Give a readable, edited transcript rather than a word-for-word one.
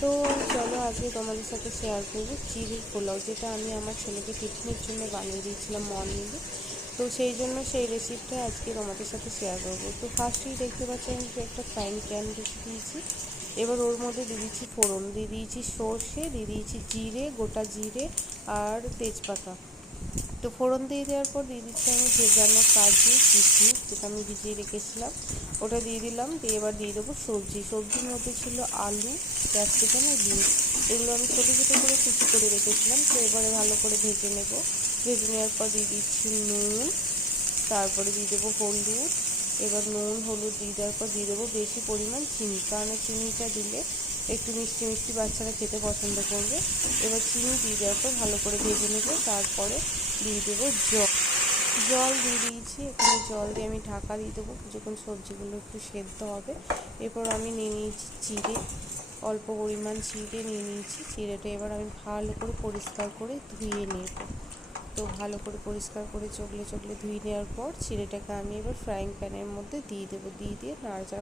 তো চলো আজকে তোমাদের সাথে শেয়ার করবো চিড়ের পোলাও, যেটা আমি আমার ছেলেকে টিফিনের জন্য বানিয়ে দিয়েছিলাম মর্নিংয়ে। তো সেই জন্য সেই রেসিপিটা আজকে তোমাদের সাথে শেয়ার করবো। তো ফার্স্টেই দেখতে পাচ্ছি আমি যে একটা ফ্রাইং প্যান রেখে দিয়েছি। এবার ওর মধ্যে দিয়ে দিচ্ছি ফোড়ন, দিয়ে দিয়েছি সর্ষে, দিয়ে দিয়েছি জিরে, গোটা জিরে আর তেজপাতা। তো ফোড়ন দিয়ে দেওয়ার পর দিয়ে দিচ্ছি আমি ভেজানো কাজু কিশমিশ, যেটা আমি ভিজিয়ে রেখেছিলাম, ওটা দিয়ে দিলাম। দিয়ে এবার দিয়ে দেবো সবজির মধ্যে ছিল আলু, ক্যাপসিকাম আর বিনস। এগুলো আমি ছোটো ছোটো করে কুচি করে রেখেছিলাম। তো এবারে ভালো করে ভেজে নেব। ভেজে নেওয়ার পর দিয়ে দিচ্ছি নুন, তারপরে দিয়ে দেবো হলুদ। এবার নুন হলুদ দিয়ে দেওয়ার পর দিয়ে দেবো বেশি পরিমাণ চিনি, কারণ চিনিটা দিলে একটু মিষ্টি মিষ্টি বাচ্চারা খেতে পছন্দ করবে। এবার চিনি দিয়ে দেওয়ার পর ভালো করে ভেজে নেব। তারপরে দিয়ে দেবো জল দিয়ে দিয়েছি। এখানে জল দিয়ে আমি ঢাকা দিয়ে দেবো, কিছুক্ষণ সবজিগুলো একটু সেদ্ধ হবে। এরপর আমি নিয়ে নিয়েছি চিড়ে, অল্প পরিমাণ চিড়ে নিয়ে নিয়েছি। চিড়েটা এবার আমি ভালো করে পরিষ্কার করে ধুয়ে নেব। তো ভালো করে পরিষ্কার করে চকলে ধুয়ে নেওয়ার পর চিড়েটাকে আমি এবার ফ্রাইং প্যানের মধ্যে দিয়ে দেবো। দিয়ে নাড়াচাড়া